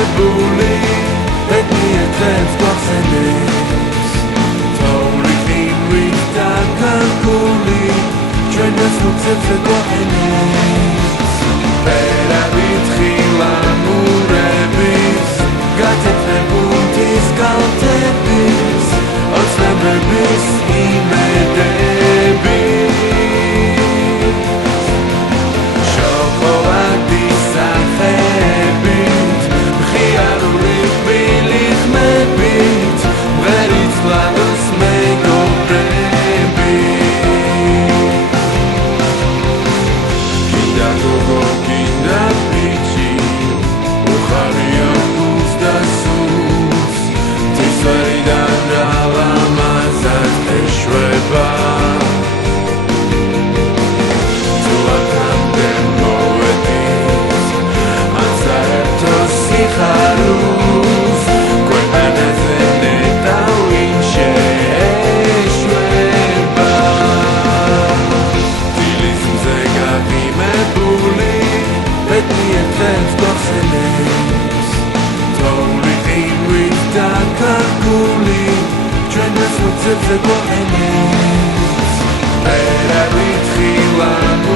მებული ეთნიეთებს გვახსენებს თაურიხი მრით და განკული ჩვენს ლუქსებზე გვაყენებს ვერავით ხილამურების გათეთრებულთის კალთების ოცნებების იმედები შოკოლადის სახებით მხიარული თბილი ხმებით მღერით ლადოს მეგობრები გინდა გოგო გინდა ბიჭი უხარია გულს და სულს თისვერიდან ალამაზად ეშვება თუ აქამდე მოვედის ან საერთო სიხარულს ქვეყანაზე ნეტავინ შეეშვება დილის მზე გაღიმებული ეთნიეთებს გვახსენებს თოვლი ყინვით დაკარგული ჩვენს ლუქსებზე გვაყენებს ვერავით ხილამურების